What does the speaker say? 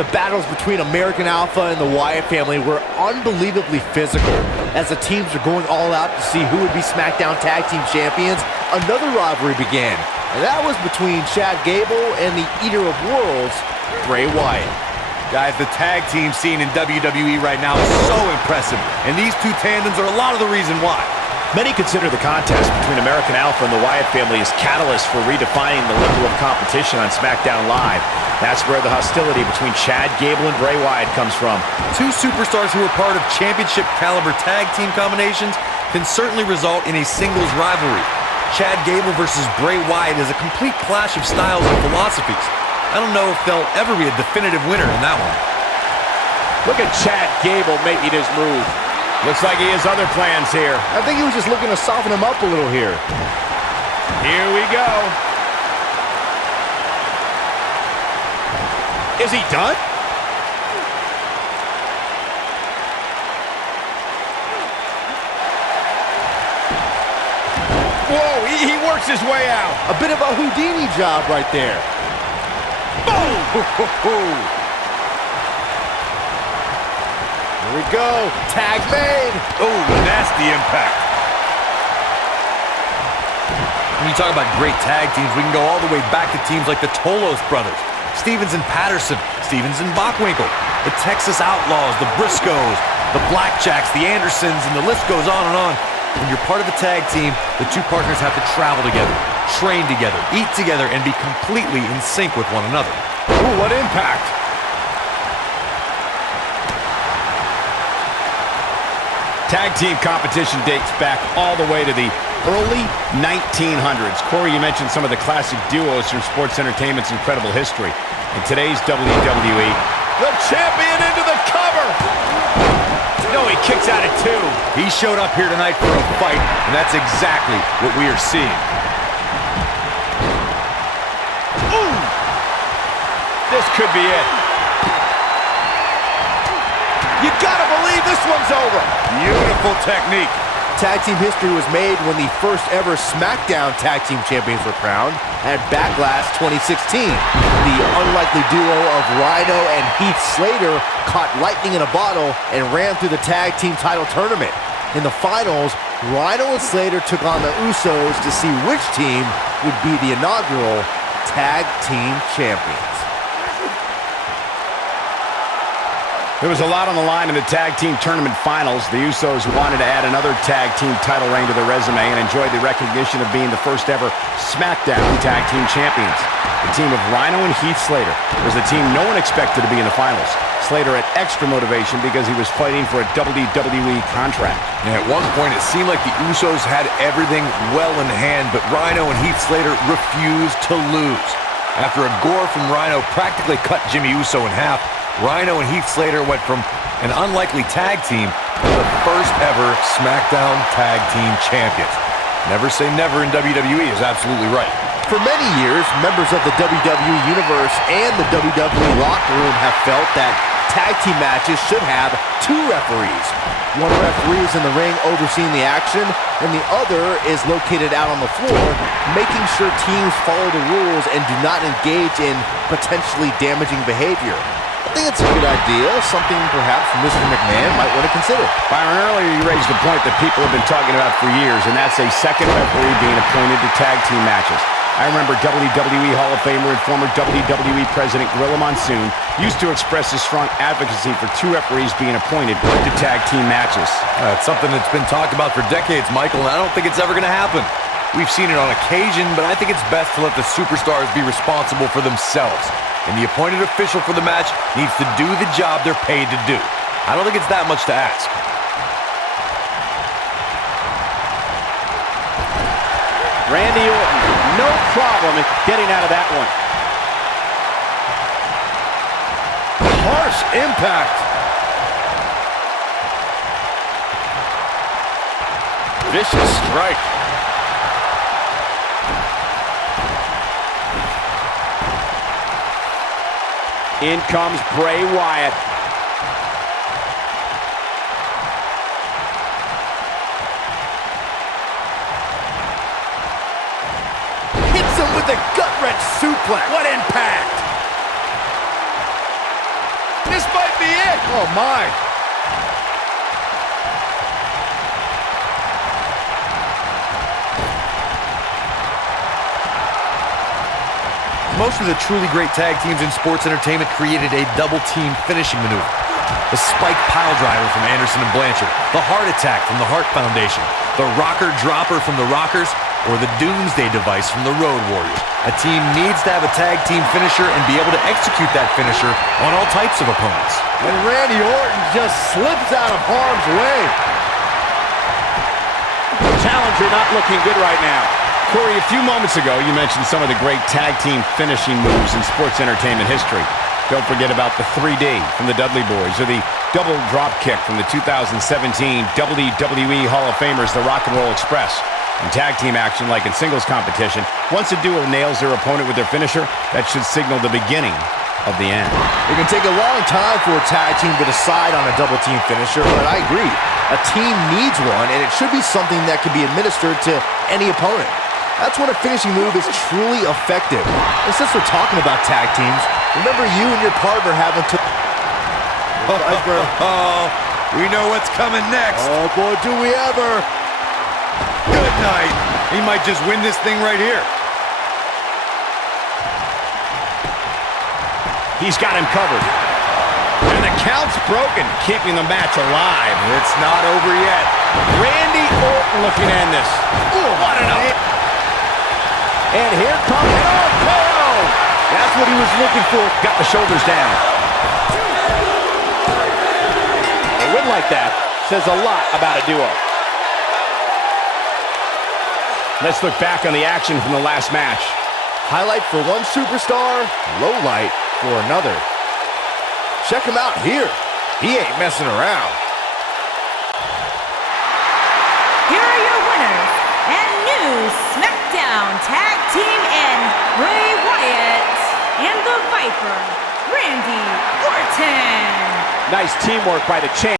The battles between American Alpha and the Wyatt family were unbelievably physical. As the teams are going all out to see who would be SmackDown Tag Team Champions, another rivalry began. And that was between Chad Gable and the Eater of Worlds, Bray Wyatt. Guys, the tag team scene in WWE right now is so impressive, and these two tandems are a lot of the reason why. Many consider the contest between American Alpha and the Wyatt family as catalyst for redefining the level of competition on SmackDown Live. That's where the hostility between Chad Gable and Bray Wyatt comes from. Two superstars who are part of championship-caliber tag team combinations can certainly result in a singles rivalry. Chad Gable versus Bray Wyatt is a complete clash of styles and philosophies. I don't know if there'll ever be a definitive winner in that one. Look at Chad Gable making his move. Looks like he has other plans here. I think he was just looking to soften him up a little here. Here we go. Is he done? Whoa, he works his way out. A bit of a Houdini job right there. Boom! Here we go. Tag made. Oh, nasty impact. When you talk about great tag teams, we can go all the way back to teams like the Tolos brothers, Stevens and Patterson, Stevens and Bockwinkel, the Texas Outlaws, the Briscoes, the Blackjacks, the Andersons, and the list goes on and on. When you're part of a tag team, the two partners have to travel together, train together, eat together, and be completely in sync with one another. Ooh, what impact! Tag team competition dates back all the way to the early 1900s. Corey, you mentioned some of the classic duos from sports entertainment's incredible history. In today's WWE, the champion into the cover! No, he kicks out at two. He showed up here tonight for a fight, and that's exactly what we are seeing. Ooh! This could be it. You gotta believe this one's over. Beautiful technique. Tag team history was made when the first ever SmackDown Tag Team Champions were crowned at Backlash 2016. The unlikely duo of Rhino and Heath Slater caught lightning in a bottle and ran through the tag team title tournament. In the finals, Rhino and Slater took on the Usos to see which team would be the inaugural Tag Team Champions. There was a lot on the line in the tag team tournament finals. The Usos wanted to add another tag team title reign to their resume and enjoyed the recognition of being the first ever SmackDown Tag Team Champions. The team of Rhino and Heath Slater was the team no one expected to be in the finals. Slater had extra motivation because he was fighting for a WWE contract. And at one point, it seemed like the Usos had everything well in hand, but Rhino and Heath Slater refused to lose. After a gore from Rhino practically cut Jimmy Uso in half, Rhino and Heath Slater went from an unlikely tag team to the first ever SmackDown Tag Team Champions. Never say never in WWE is absolutely right. For many years, members of the WWE Universe and the WWE locker room have felt that tag team matches should have two referees. One referee is in the ring overseeing the action, and the other is located out on the floor, making sure teams follow the rules and do not engage in potentially damaging behavior. I think it's a good idea, something perhaps Mr. McMahon might want to consider. Byron, earlier you raised the point that people have been talking about for years, and that's a second referee being appointed to tag team matches. I remember WWE Hall of Famer and former WWE President Gorilla Monsoon used to express his strong advocacy for two referees being appointed to tag team matches. It's something that's been talked about for decades, Michael, and I don't think it's ever going to happen. We've seen it on occasion, but I think it's best to let the superstars be responsible for themselves. And the appointed official for the match needs to do the job they're paid to do. I don't think it's that much to ask. Randy Orton, no problem in getting out of that one. Harsh impact. Vicious strike. In comes Bray Wyatt. Hits him with a gut-wrench suplex. What impact! might be it. Oh, my. Most of the truly great tag teams in sports entertainment created a double-team finishing maneuver. The spike pile driver from Anderson and Blanchard, the heart attack from the Hart Foundation, the rocker dropper from the Rockers, or the Doomsday device from the Road Warriors. A team needs to have a tag team finisher and be able to execute that finisher on all types of opponents. And Randy Orton just slips out of harm's way. Challenger not looking good right now. Corey, a few moments ago, you mentioned some of the great tag team finishing moves in sports entertainment history. Don't forget about the 3D from the Dudley Boys, or the double drop kick from the 2017 WWE Hall of Famers, the Rock and Roll Express. In tag team action, like in singles competition, once a duo nails their opponent with their finisher, that should signal the beginning of the end. It can take a long time for a tag team to decide on a double team finisher, but I agree. A team needs one, and it should be something that can be administered to any opponent. That's when a finishing move is truly effective. And since we're talking about tag teams, remember you and your partner having to... We know what's coming next. Oh, boy, do we ever. Good night. He might just win this thing right here. He's got him covered. And the count's broken, keeping the match alive. It's not over yet. Randy Orton looking to end this. Ooh, what an up. And here comes an RKO. That's what he was looking for. Got the shoulders down. A win like that says a lot about a duo. Let's look back on the action from the last match. Highlight for one superstar, low light for another. Check him out here. He ain't messing around. Here are your winners and new Smackdown Tag Team in Bray Wyatt and the Viper, Randy Orton. Nice teamwork by the champ.